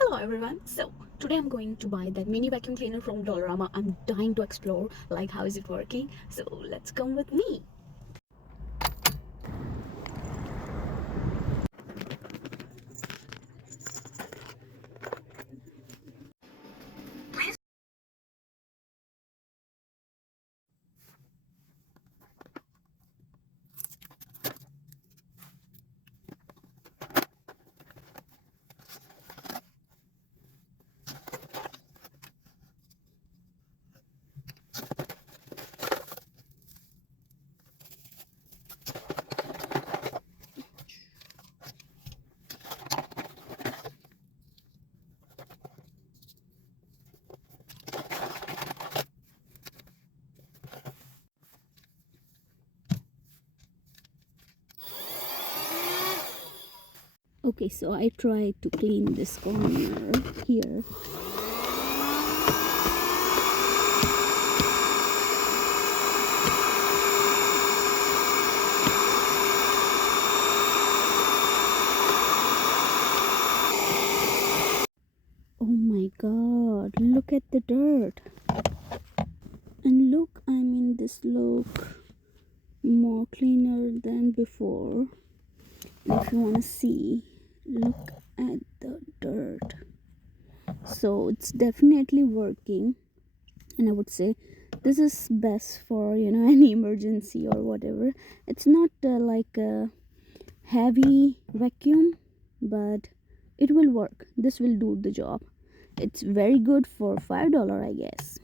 Hello everyone. So today I'm going to buy that mini vacuum cleaner from Dollarama. I'm dying to explore like how is it working. So let's come with me. Okay, so I tried to clean this corner here. Oh my god, look at the dirt. And look, this look more cleaner than before. And if you want to see, look at the dirt. So it's definitely working, and I would say this is best for any emergency or whatever. It's not like a heavy vacuum, but it will work. This will do the job. It's very good for $5, I guess.